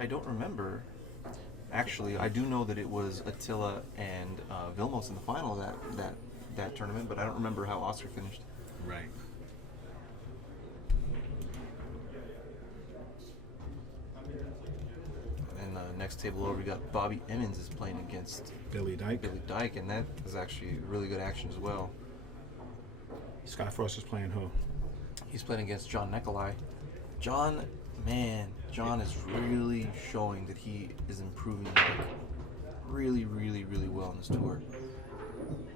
I don't remember. Actually, I do know that it was Attila and Vilmos in the final of that tournament, but I don't remember how Oscar finished. Right. And next table over, we got Bobby Emmons is playing against Billy Dyke. Billy Dyke, and that is actually really good action as well. Scott Frost is playing who? He's playing against John Nikolai. John is really showing that he is improving like, really, really, really well on this tour.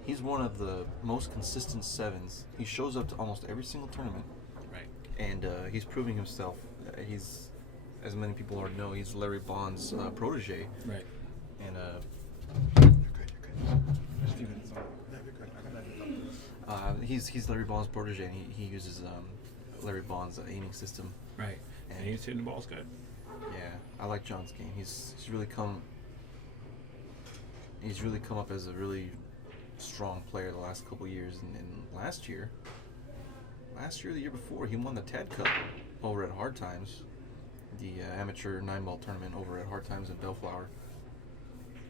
He's one of the most consistent sevens. He shows up to almost every single tournament. Right. And he's proving himself. He's, as many people already know, he's Larry Bond's protege. Right. And You're good. Just a few minutes on. No, you're good. I got it. he's Larry Bond's protege, and he uses Larry Bond's aiming system. Right. And he's hitting the balls good. Yeah, I like John's game. He's really come up as a really strong player the last couple years. And last year, the year before, he won the TAD Cup over at Hard Times, the amateur 9-ball tournament over at Hard Times in Bellflower.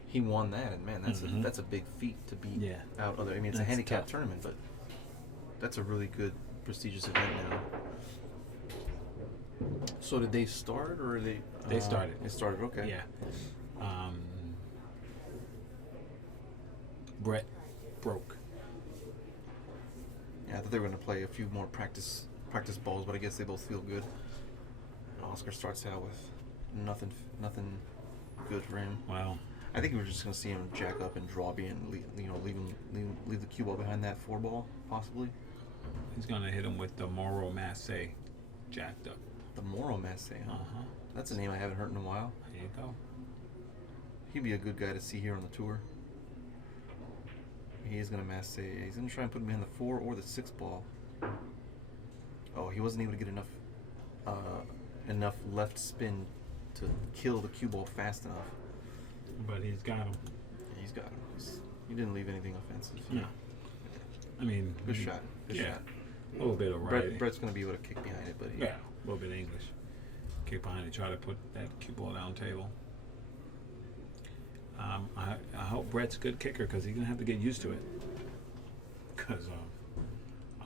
He won that, and man, that's a big feat to beat out other. I mean, it's a handicap tournament, but that's a really good, prestigious event now. So did they start, or they? They started. They started. Okay. Yeah. Brett broke. Yeah, I thought they were going to play a few more practice balls, but I guess they both feel good. Oscar starts out with nothing good for him. Wow. I think we're just going to see him jack up and draw B and leave the cue ball behind that 4-ball possibly. He's gonna hit him with the Moro Masse, jacked up. The Moro Masse, huh? Uh-huh. That's a name I haven't heard in a while. There you go. He'd be a good guy to see here on the tour. He's going to Masse. He's going to try and put him behind the 4 or the 6 ball. Oh, he wasn't able to get enough left spin to kill the cue ball fast enough. But he's got him. Yeah, he's got him. He didn't leave anything offensive. No. I mean, Good shot. Good shot. A little bit of right. Brett's going to be able to kick behind it, but Yeah, a little bit of English. Kick behind it, try to put that cue ball down table. I hope Brett's a good kicker because he's going to have to get used to it. Because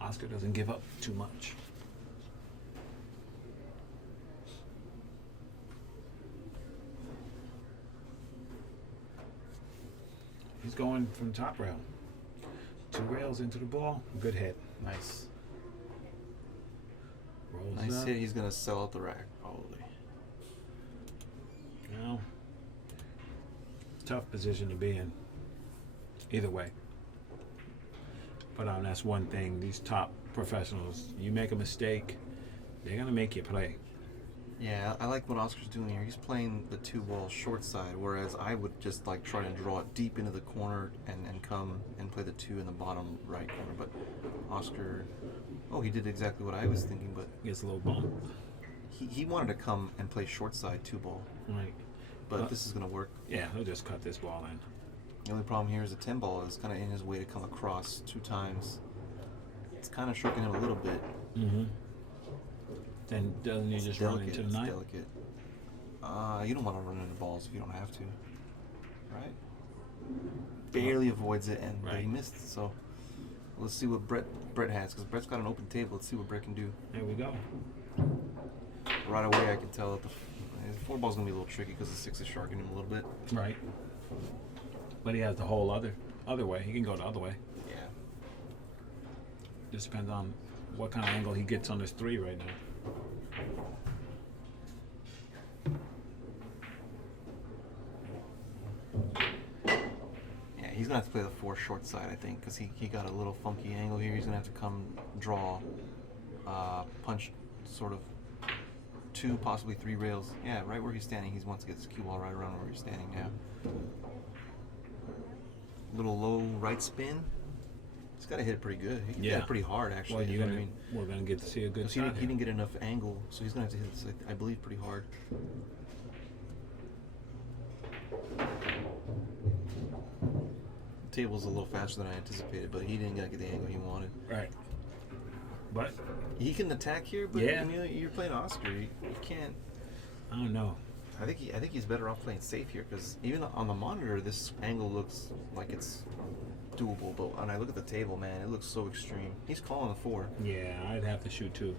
Oscar doesn't give up too much. He's going from top rail. 2 rails into the ball. Good hit. nice. Rolls Nice up. hit. He's going to sell out the rack, probably. No. Tough position to be in. Either way. But that's one thing. These top professionals, you make a mistake, they're going to make you play. Yeah, I like what Oscar's doing here. He's playing the 2-ball short side, whereas I would just like try and draw it deep into the corner and come and play the 2 in the bottom right corner. But Oscar, he did exactly what I was thinking, but Gets a little bump. he wanted to come and play short side 2-ball. Right. But this is going to work. Yeah, he'll just cut this ball in. The only problem here is the 10-ball is kind of in his way to come across 2 times. It's kind of shirking him a little bit. Mm-hmm. Then doesn't he just run into the It's 9? delicate. You don't want to run into balls if you don't have to. Right? Barely avoids it, and but he Right. missed. So let's see what Brett has, because Brett's got an open table. Let's see what Brett can do. There we go. Right away, I can tell that the 4-ball's going to be a little tricky because the 6 is sharking him a little bit. Right. But he has the whole other way. He can go the other way. Yeah. Just depends on what kind of angle he gets on this 3 right now. Yeah, he's going to have to play the 4 short side, I think, because he got a little funky angle here. He's going to have to come draw, punch sort of 2, possibly 3 rails. Yeah, right where he's standing. He wants to get his cue ball right around where he's standing now. Little low right spin. He's got to hit it pretty good. He can hit it pretty hard, actually. Well, we're going to get to see a good he shot. didn't get enough angle, so he's going to have to hit this, I believe, pretty hard. The table's a little faster than I anticipated, but he didn't get the angle he wanted. Right. But He can attack here, but Yeah. you're playing Oscar. You can't. I don't know. I think he's better off playing safe here because even on the monitor, this angle looks like it's doable. But when I look at the table, man, it looks so extreme. He's calling a 4. Yeah, I'd have to shoot 2.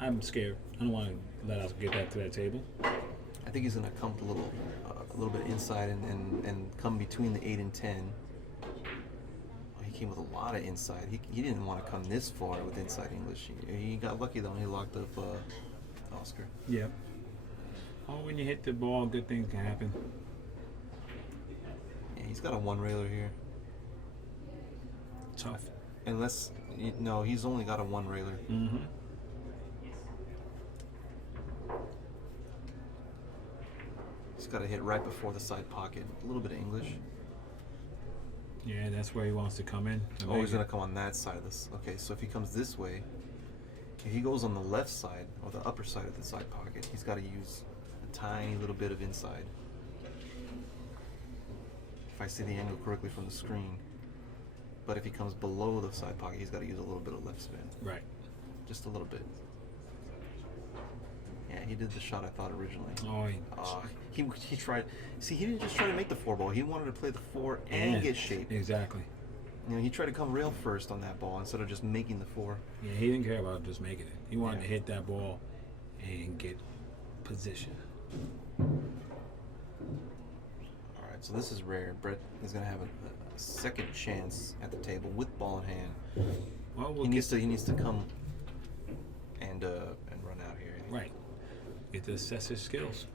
I'm scared. I don't want to let us get back to that table. I think he's gonna come a little bit inside and come between the 8 and 10. He came with a lot of inside. He didn't want to come this far with inside English. He got lucky though. He locked up Oscar. Yep. Oh, when you hit the ball, good things can happen. Yeah, he's got a 1 railer here. Tough. Unless no, he's only got a 1 railer. Mm-hmm. He's got to hit right before the side pocket. A little bit of English. Yeah, that's where he wants to come in. Oh, he's gonna come on that side of this. Okay, so if he comes this way, if he goes on the left side or the upper side of the side pocket, he's got to use a tiny little bit of inside. If I see the angle correctly from the screen. But if he comes below the side pocket, he's got to use a little bit of left spin. Right. Just a little bit. Yeah, he did the shot I thought originally. Oh, he tried. See, he didn't just try to make the 4 ball. He wanted to play the 4 and get shape. Exactly. You know, he tried to come rail first on that ball instead of just making the 4. Yeah, he didn't care about just making it. He wanted to hit that ball and get position. All right, so this is rare. Brett is going to have a second chance at the table with ball in hand. Well, he needs to come and run out here. Right. Get to assess his skills.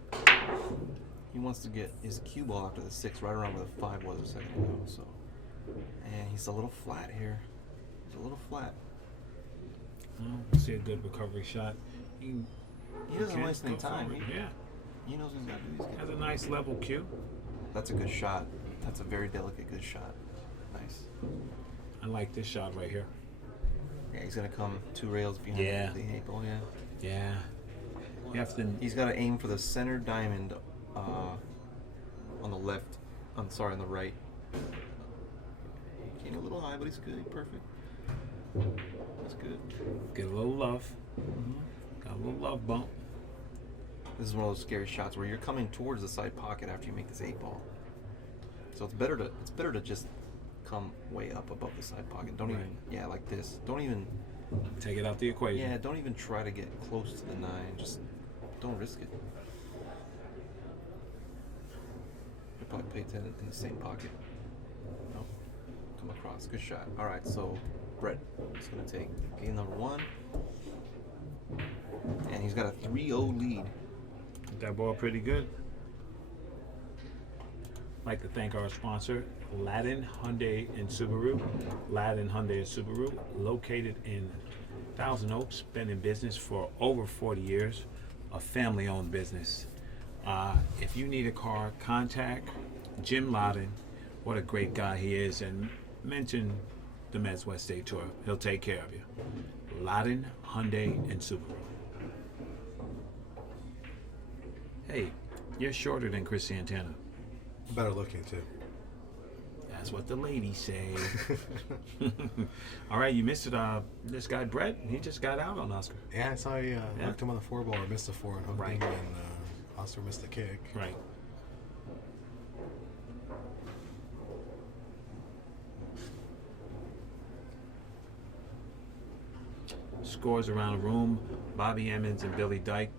He wants to get his cue ball after the 6, right around where the 5 was a second ago. So, and he's a little flat here. He's a little flat. Well, see a good recovery shot. He doesn't waste any time. Yeah. He knows what he's got to do. Has a nice level cue. That's a good shot. That's a very delicate, good shot. Nice. I like this shot right here. Yeah, he's gonna come 2 rails behind the 8 ball. Yeah. Yeah. You have to. He's got to aim for the center diamond on the left. I'm sorry, on the right. Came a little high, but he's good. Perfect. That's good. Get a little love. Mm-hmm. Got a little love bump. This is one of those scary shots where you're coming towards the side pocket after you make this 8 ball. So it's better to just come way up above the side pocket. Don't even like this. Don't even take it out the equation. Yeah, don't even try to get close to the 9. Just don't risk it. You'll probably play 10 in the same pocket. Nope. Come across. Good shot. All right, so Brett is going to take game number 1. And he's got a 3-0 lead. That ball pretty good. I'd like to thank our sponsor, Ladin Hyundai and Subaru. Ladin Hyundai and Subaru, located in Thousand Oaks, been in business for over 40 years, a family-owned business. If you need a car, contact Jim Ladin. What a great guy he is, and mention the MWST State Tour. He'll take care of you. Ladin Hyundai and Subaru. Hey, you're shorter than Chris Santana. Better looking too. That's what the ladies say. All right, you missed it. This guy Brett, he just got out on Oscar. Yeah, I saw he hooked him on the 4 ball or missed the 4 and hooked him, and Oscar missed the kick. Right. Scores around the room. Bobby Emmons and Billy Dyke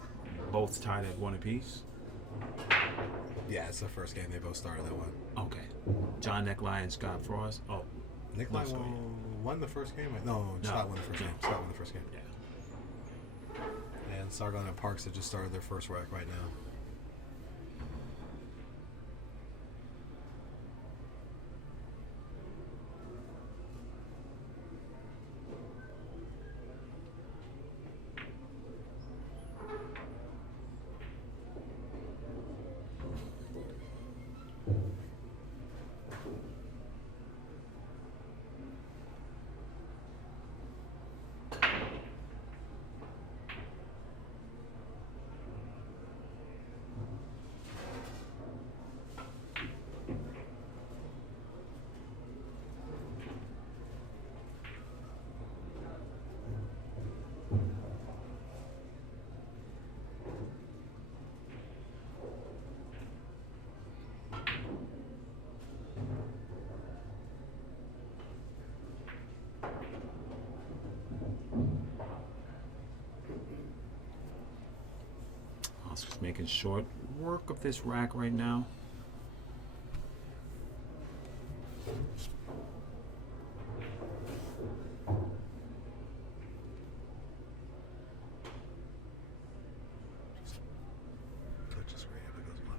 both tied at 1 apiece. Yeah, it's the first game. They both started that one. Okay. John Nicolai and Scott Frost. Oh. Nicolai won the first game? No, Scott won the first game. Scott won the first game. Yeah. And Sargon and Parks have just started their first rack right now. making short work of this rack right now. Just right here, it goes by.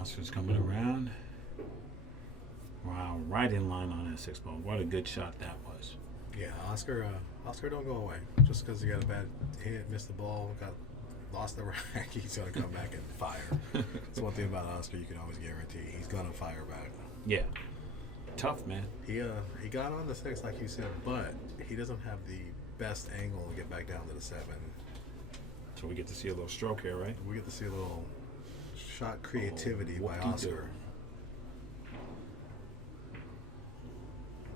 Oscar's coming around. Wow, right in line on that 6 ball. What a good shot that was. Yeah, Oscar don't go away. Just because he got a bad hit, missed the ball, lost the rack, he's going to come back and fire. That's one thing about Oscar you can always guarantee. He's going to fire back. Yeah. Tough, man. He got on the 6, like you said, but he doesn't have the best angle to get back down to the 7. So we get to see a little stroke here, right? We get to see a little shot creativity by whoop-de-doo. Oscar.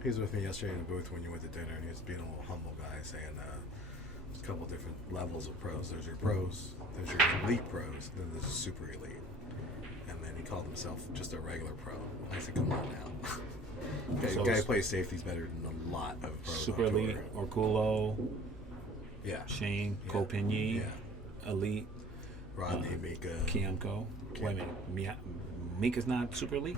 He was with me yesterday in the booth when you went to dinner, and he was being a little humble guy, saying there's a couple different levels of pros. There's your pros, there's your elite pros, then there's a super elite. And then he called himself just a regular pro. I said, come on now. So guy plays safety's better than a lot of pros. Super on tour. elite, Orkulo, Yeah. Shane, Yeah. Kopinyi, Yeah. elite, Rodney, Mika. Kiamko. Wait a minute. Mika's not super elite?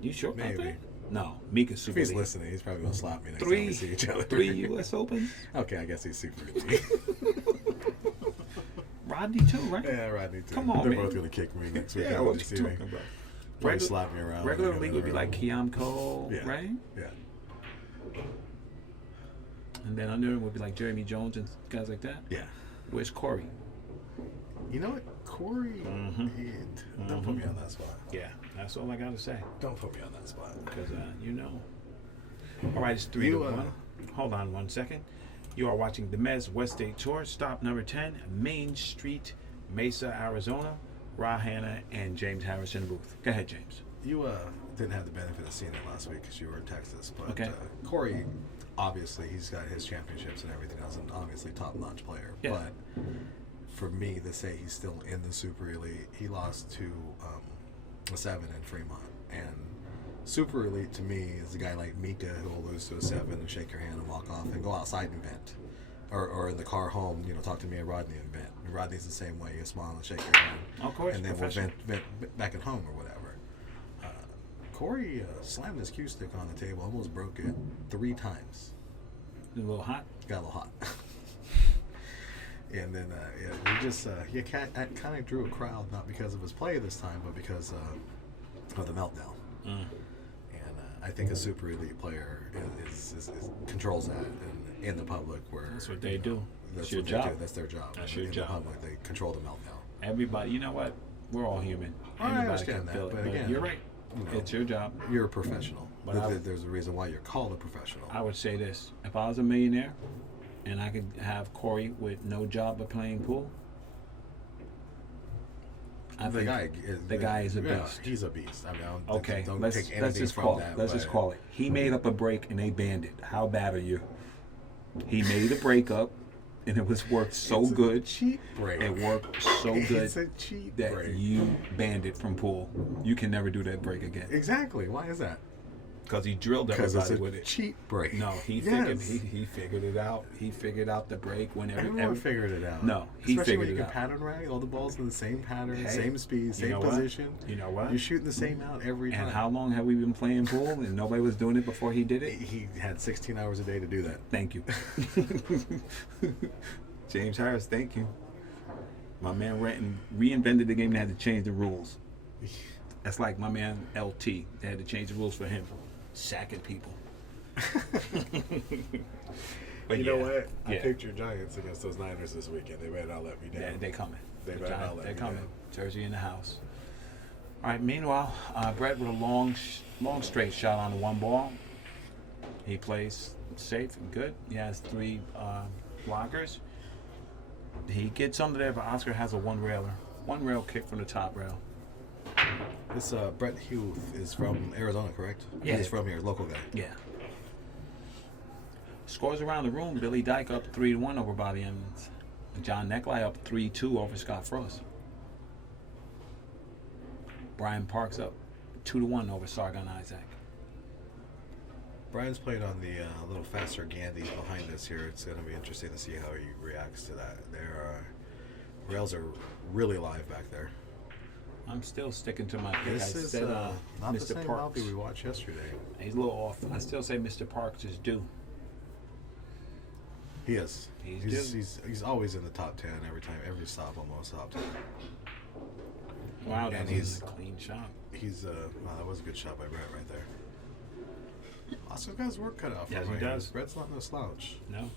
You sure about Maybe. that? No, Mika's If super he's elite. listening, he's probably going to slap me next time we see each other. 3 U.S. Opens. Okay, I guess he's super elite. Rodney too, right? Yeah, Rodney too. Come on, They're man. both going to kick me next week. Yeah, what you talking about? Probably slap me around. Regular when I league go would be around. like Kiamko, Yeah. right? Yeah. And then under him would be like Jeremy Jones and guys like that. Yeah. Where's Corey? You know what? Corey, don't put me on that spot. Yeah, that's all I got to say. Don't put me on that spot. Because, you know. All right, it's 3-1. Hold on 1 second. You are watching the MWST State Tour, stop number 10, Main Street, Mesa, Arizona. Ra Hanna and James Harris in the booth. Go ahead, James. You didn't have the benefit of seeing it last week because you were in Texas. But Okay. Corey, obviously, he's got his championships and everything else, and obviously top-notch player. Yeah. But for me to say he's still in the Super Elite, he lost to a 7 in Fremont. And Super Elite to me is a guy like Mika who will lose to a 7 and shake your hand and walk off and go outside and vent. Or in the car home, talk to me and Rodney and vent. And Rodney's the same way. You smile and shake your hand. Of course, And then we'll professional. vent back at home or whatever. Corey slammed his cue stick on the table, almost broke it 3 times. A little hot. Got a little hot. And then, we just, he kind of drew a crowd, not because of his play this time, but because of the meltdown. And I think a super elite player is controls that in the public where That's what they do. That's It's your what job. they do. That's their job. That's in your job. the public, they control the meltdown. Everybody, you know what? We're all human. I Anybody understand can that, feel it. but But again, you're right. It's your job. You're a professional. But There's a reason why you're called a professional. I would say this. If I was a millionaire and I could have Corey with no job but playing pool, I the think guy is a yeah, beast. he's a beast. I mean, Okay, don't let's take anything just from call that. it. Let's but just call it. He made up a break and they banned it. How bad are you? He made a break up, and it was worked so it's good. A cheap break. It worked so good It's a cheap that break. you banned it from pool. You can never do that break again Exactly. Why is that? because he drilled Because it's everybody a with it. cheap break. No, he figured it out. He figured out the break whenever. Everyone figured it out. No, he Especially figured when it you can out. pattern rag, all the balls in the same pattern, Hey, same speed, you same know what? position. You know what? You're shooting the same out every time. And how long have we been playing pool and nobody was doing it before he did it? He had 16 hours a day to do that. Thank you. James Harris, thank you. My man reinvented the game and had to change the rules. That's like my man LT. They had to change the rules for him. Sacking people. But You know what? I Yeah. picked your Giants against those Niners this weekend. They better not let me down. Yeah, they coming. They The better not Giants, let they're me coming. down. Jersey in the house. All right. Meanwhile, Brett with a long straight shot on the 1 ball. He plays safe and good. He has 3 blockers. He gets under there, but Oscar has a 1-railer. 1-rail kick from the top rail. This Brett Huth is from Arizona, correct? Yeah. He's from here, local guy. Yeah. Scores around the room. Billy Dyke up 3-1 over Bobby Emmons. John Neckley up 3-2 over Scott Frost. Brian Parks up 2-1 over Sargon Isaac. Brian's playing on the little faster Gandhis behind us here. It's going to be interesting to see how he reacts to that. Their rails are really live back there. I'm still sticking to my pick. This I is said not the Mr. same Parks. Malfi we watched yesterday. He's a little off. I still say Mr. Parks is due. He is. He's He's always in the top 10 every time, every stop almost top 10. Wow, And that's a clean shot. He's wow, that was a good shot by Brett right there. Oscar's got his work cut out for Yes, him. he does. Brett's not no slouch. No.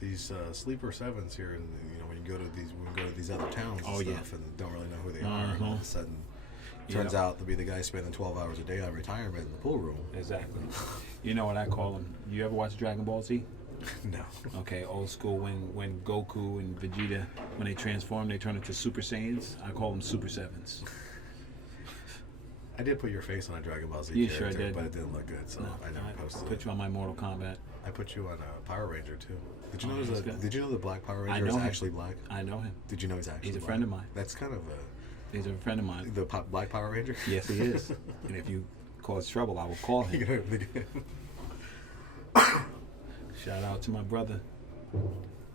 These sleeper sevens here, and when we go to these other towns and Oh, yeah. stuff, and don't really know who they are, and all of a sudden, turns out to be the guy spending 12 hours a day on retirement in the pool room. Exactly. You know what I call them? You ever watch Dragon Ball Z? No. Okay, old school. When Goku and Vegeta, when they transform, they turn into Super Saiyans. I call them Super Sevens. I did put your face on a Dragon Ball Z You character, sure did. but it didn't look good, so I never posted put it. you on my Mortal Kombat. I put you on a Power Ranger too. Did you Oh, know? that's good. Did you know the Black Power I Ranger is know him. actually black? I know him. Did you know he's actually? He's a black? friend of mine. That's kind of He's a friend of mine. the Black Power Ranger. Yes, he is. And if you cause trouble, I will call him. You're Shout out to my brother.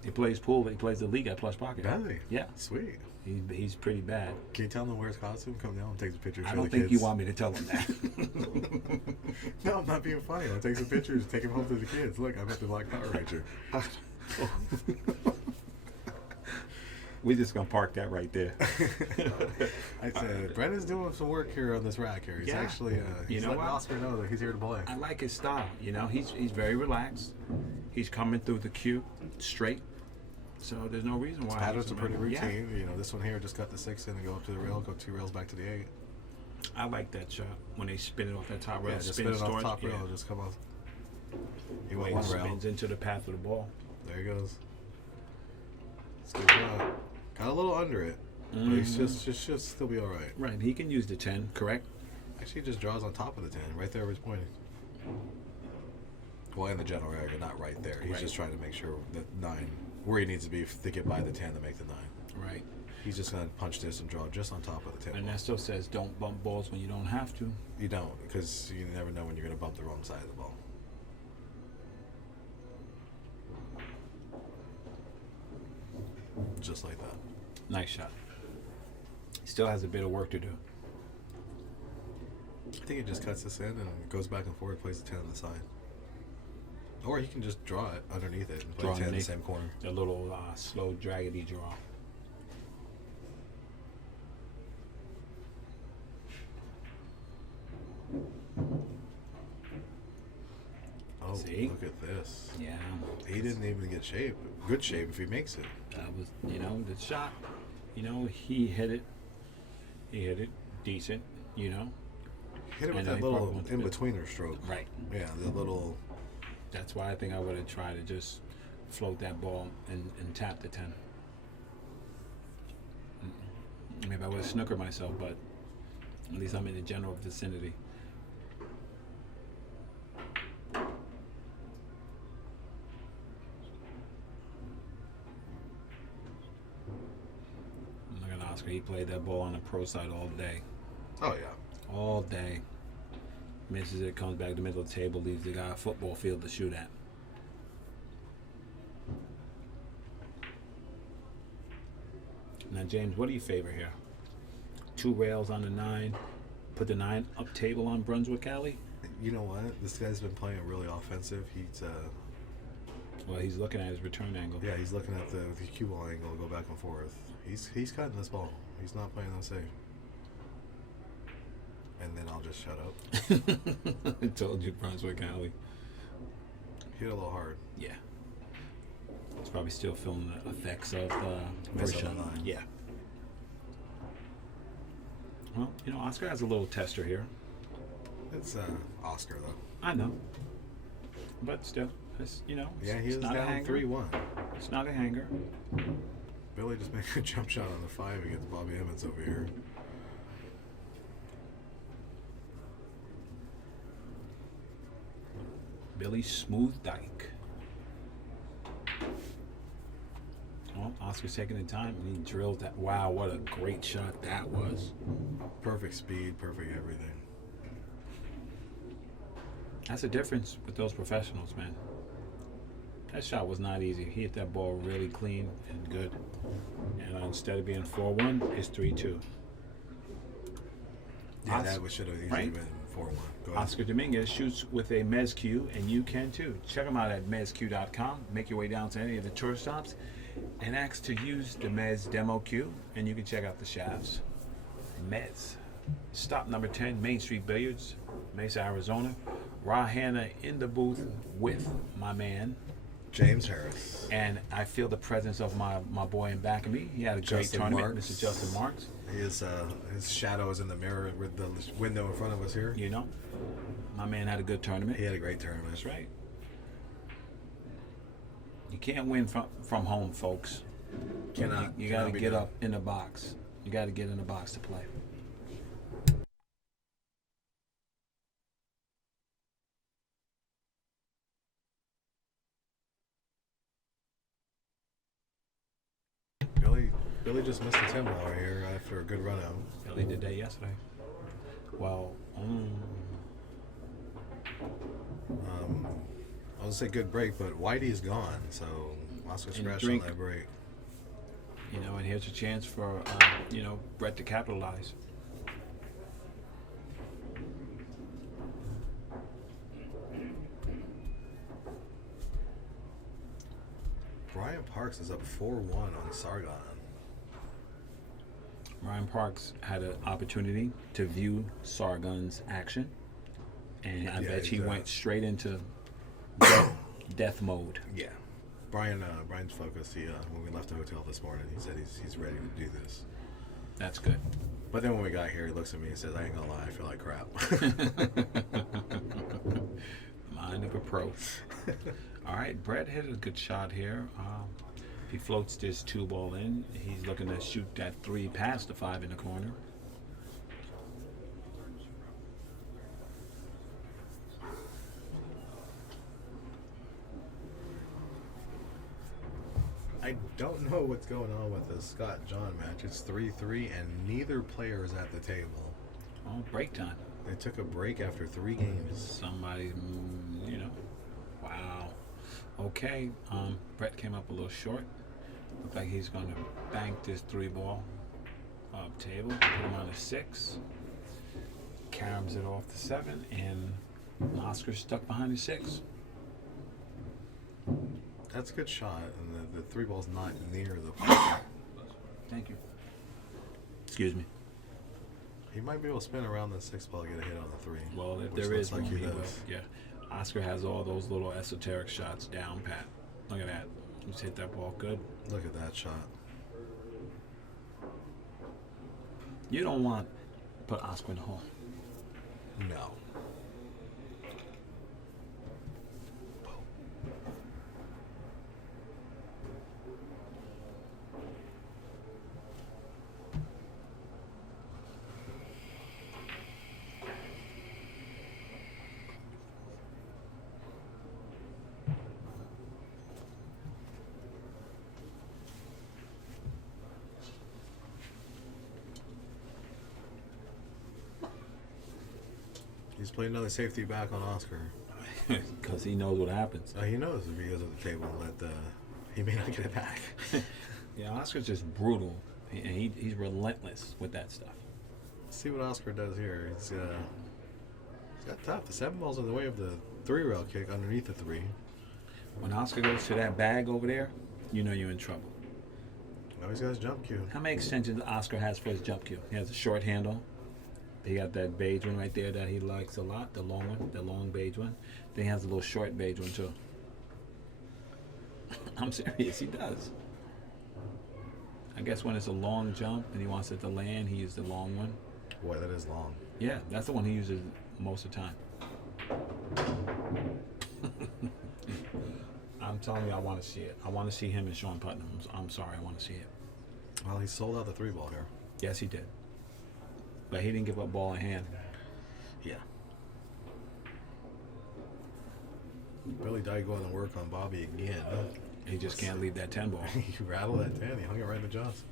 He plays pool. He plays the league at Plush Pocket. Really? Yeah. Sweet. He's pretty bad. Can you tell him to wear his costume? Come down and take some pictures. I for don't the think kids. you want me to tell him that. No, I'm not being funny. I'll take some pictures. Take him home to the kids. Look, I'm at the Black Power Ranger. We're just gonna park that right there. I said, Brennan's doing some work here on this rack here. He's Yeah. actually, he's know letting what? Oscar know that he's here to play. I like his style. He's very relaxed. He's coming through the cue straight. So there's no reason why. Patterns are pretty Yeah. routine. This one here, just cut the 6 in and go up to the rail, go 2 rails back to the 8. I like that shot when they spin it off that top rail. Yeah, just spin it off towards- top rail, yeah. just come off. He Way went it one rail. spins into the path of the ball. There he goes. It's a good shot. Got a little under it, but he's just should still be all right. Right, he can use the 10, correct? Actually, he just draws on top of the 10, right there where he's pointing. Well, in the general area, not right there. He's Right. just trying to make sure that 9, where he needs to be to get by the 10 to make the 9. Right. He's just going to punch this and draw just on top of the 10. And that still says don't bump balls when you don't have to. You don't, because you never know when you're going to bump the wrong side of the ball. Just like that. Nice shot. Still has a bit of work to do. I think he just cuts this in and goes back and forth, plays the 10 on the side. Or he can just draw it underneath it and play Draw 10 in the underneath. same corner. A little slow, draggedy draw. Oh, See? look at this. Yeah. He didn't even get shape. Good shape if he makes it. That was, the shot. He hit it. He hit it decent, Hit it with And that he little probably went to in-betweener stroke. Right. Yeah, the little... That's why I think I would have tried to just float that ball and tap the 10. Maybe I would have snookered myself, but at least I'm in the general vicinity. Look at Oscar. He played that ball on the pro side all day. Oh, yeah. All day. Misses it, comes back to the middle of the table, leaves the guy a football field to shoot at. Now, James, what do you favor here? 2 rails on the 9, put the 9 up table on Brunswick Alley? You know what? This guy's been playing really offensive. He's, Well, he's looking at his return angle. yeah, he's looking at the cue ball angle, go back and forth. He's cutting this ball. He's not playing that safe. And then I'll just shut up. I told you, Brunswick Alley. Hit a little hard. Yeah. He's probably still feeling the effects of the Mesa first shot. line. Yeah. Well, Oscar has a little tester here. It's Oscar, though. I know. But still, it's, Yeah, he it's is not a down hanger. 3-1. It's not a hanger. Billy just made a jump shot on the 5 against Bobby Emmons over here. Billy Smooth Dyke. Well, Oscar's taking the time, and he drills that. Wow, what a great shot that was. Perfect speed, perfect everything. That's the difference with those professionals, man. That shot was not easy. He hit that ball really clean and good. And instead of being 4-1, it's 3-2. Yeah, that should have easily right? been 4-1. Go ahead. Oscar Dominguez shoots with a MWST, and you can too. Check them out at MWST.com. Make your way down to any of the tour stops and ask to use the Mez demo cue, and you can check out the shafts. Mez. Stop number 10, Main Street Billiards, Mesa, Arizona. Ra Hanna in the booth with my man James Harris. And I feel the presence of my boy in back of me. He had a great Justin tournament, Marks. Mr. Justin Marks. His shadow is in the mirror with the window in front of us here. You know, my man had a good tournament. He had a great tournament. That's right. You can't win from home, folks. Cannot. You got to get up in the box. You got to get in the box to play. Billy just missed a 10 ball right here after a good run out. Billy did that yesterday. Well, I was gonna say good break, but Whitey's gone, so Oscar scratched on that break. You know, and here's a chance for Brett to capitalize. Brian Parks is up 4-1 on Sargon. Ryan Parks had an opportunity to view Sargon's action, and I bet he went straight into death mode. Yeah, Brian's focused. He when we left the hotel this morning, he said he's ready to do this. That's good. But then when we got here, he looks at me and says, "I ain't gonna lie, I feel like crap." Mind of a pro. All right, Brett hit a good shot here. He floats this 2-ball in. He's looking to shoot that 3 past the 5 in the corner. I don't know what's going on with the Scott John match. It's 3-3, and neither player is at the table. Oh, break time. They took a break after 3 games. Somebody, wow. Okay, Brett came up a little short. Looks like he's going to bank this 3-ball up table, put him on a 6. Carams it off the 7, and Oscar's stuck behind the 6. That's a good shot, and the 3-ball's not near the ball. Thank you. Excuse me. He might be able to spin around the 6-ball and get a hit on the 3. Well, if which there looks is like room, he he will. does. Yeah. Oscar has all those little esoteric shots down pat. Look at that. Just hit that ball good. Look at that shot. You don't want to put Oscar in the hole. No. He's played another safety back on Oscar. Because he knows what happens. He knows if he goes at the table that he may not get it back. Yeah, Oscar's just brutal. And he's relentless with that stuff. See what Oscar does here. He's got tough. The 7-ball's in the way of the 3-rail kick underneath the 3. When Oscar goes to that bag over there, you know you're in trouble. Now he's got his jump cue. How many extensions Oscar has for his jump cue? He has a short handle. He got that beige one right there that he likes a lot, the long one, the long beige one. Then he has a little short beige one too. I'm serious, he does. I guess when it's a long jump and he wants it to land, he uses the long one. Boy, that is long. Yeah, that's the one he uses most of the time. I'm telling you, I want to see it. I want to see him and Sean Putnam. I'm sorry, I want to see it. Well, he sold out the 3-ball here. Yes, he did. But he didn't give up ball in hand. Yeah. Billy Dye going to work on Bobby again. He just can't leave that 10 ball. He rattled that 10. He hung it right in the jaws.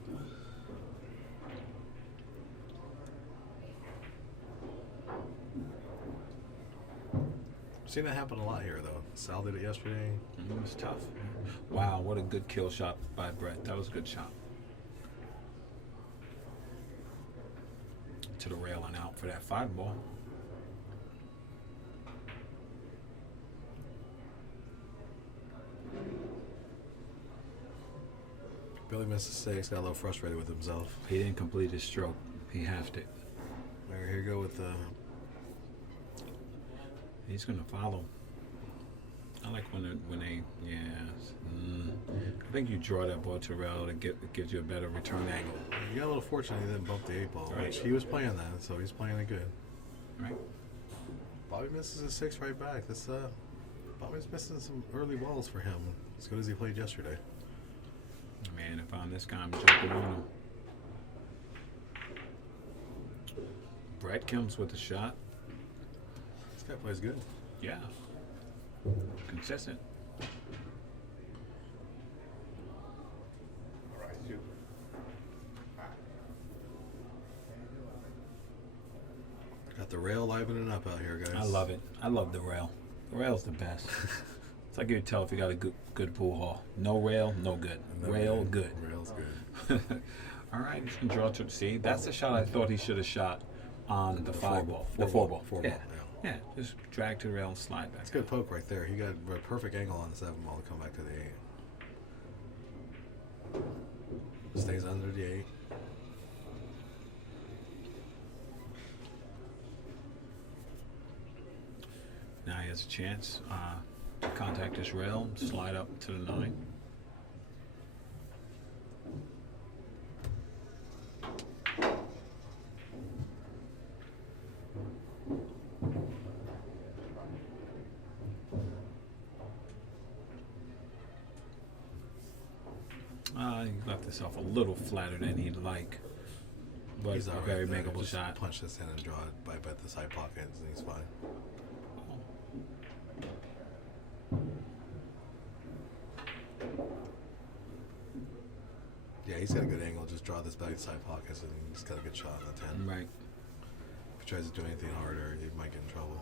Seen that happen a lot here, though. Sal did it yesterday. It was tough. Wow, what a good kill shot by Brett. That was a good shot. To the rail and out for that 5 ball. Billy missed a 6. Got a little frustrated with himself. He didn't complete his stroke. He halved it. There, here you go with the... He's gonna follow. I like when they I think you draw that ball to rail. It gives you a better return angle. You got a little fortunate he didn't bump the 8 ball, Right. which he was playing that, so he's playing it good. Right. Bobby misses a 6 right back. That's Bobby's missing some early balls for him. As good as he played yesterday. Man, if I'm this guy, I'm jumping on him. Brett comes with a shot. This guy plays good. Yeah. Consistent. Got the rail livening up out here, guys. I love it. I love the rail. The rail's the best. It's like you can tell if you got a good pool hall. No rail, no good. No Rail, good. Rail's good. All right, you can draw to see. That's the shot I thought he should have shot on the 5 ball. The 4 ball. Four Yeah. ball, Yeah, just drag to the rail and slide back. That's a good poke right there. He got a perfect angle on the 7 ball to come back to the 8. Stays under the 8. Now he has a chance to contact his rail, slide up to the 9. He left himself a little flatter than he'd like, but He's a all right very there. makeable Just shot. punch this in and draw it by bet the side pockets, and he's fine. Yeah, he's got a good angle. Just draw this back side pockets, and he's got a good shot on the 10. Right. If he tries to do anything harder, he might get in trouble.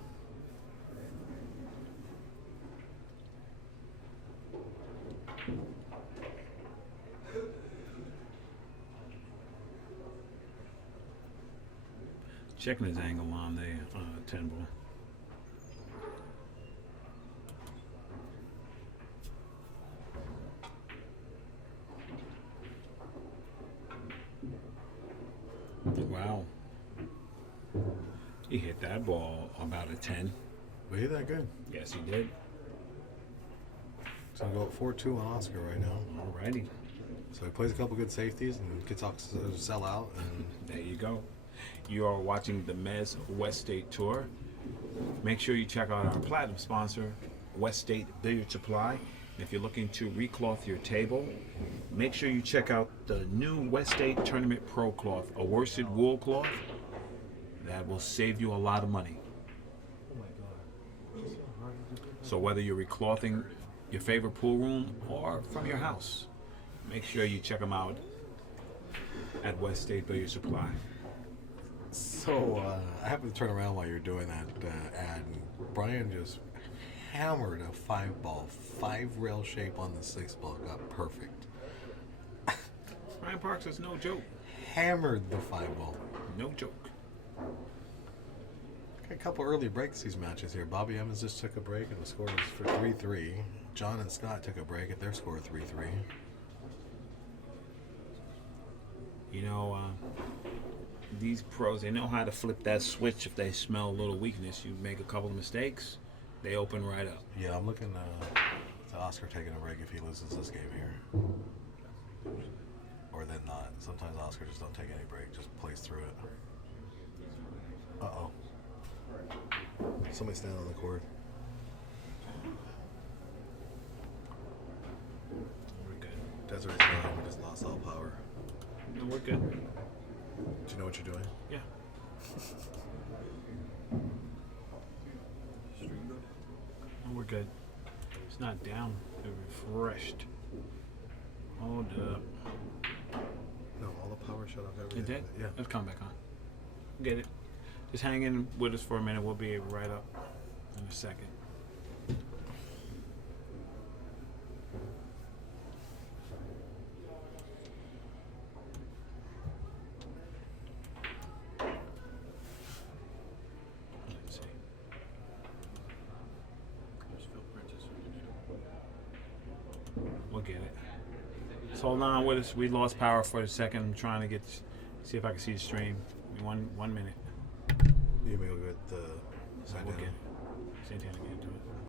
Checking his angle on the 10 ball. Wow. He hit that ball about a 10. But he's that good. Yes, he did. So we'll go up 4-2 on Oscar right now. Alrighty. So he plays a couple good safeties and gets Oscar to sell out. And There you go. You are watching the MWST State Tour. Make sure you check out our platinum sponsor, West State Billiard Supply. And if you're looking to recloth your table, make sure you check out the new West State Tournament Pro Cloth, a worsted wool cloth that will save you a lot of money. So whether you're reclothing your favorite pool room or from your house, make sure you check them out at West State Billiard Supply. so I happened to turn around while you're doing that ad, and Brian just hammered a 5 ball, 5 rail shape on the 6 ball, got perfect. Ryan Parks is no joke. Hammered the 5 ball. No joke. Got a couple early breaks these matches here. Bobby Evans just took a break and the score was for 3-3. John and Scott took a break at their score 3-3. You know, these pros, they know how to flip that switch if they smell a little weakness. You make a couple of mistakes, they open right up. Yeah, I'm looking to Oscar taking a break if he loses this game here. Or then not. Sometimes Oscar just don't take any break, just plays through it. Uh-oh. Somebody standing on the court. We're good. Desiree's gone. We just lost all power. No, we're good. Do you know what you're doing? Yeah. No, we're good. It's not down. They're refreshed. Hold up. No, all the power shut off. Everything. It did? Yeah. Let's come back on. Get it. Just hang in with us for a minute. We'll be right up in a second. Let's see. We'll get it. Just hold on with us. We lost power for a second. I'm trying to see if I can see the stream. One minute. You may go get the So sign we'll down. get it. Santana get it done.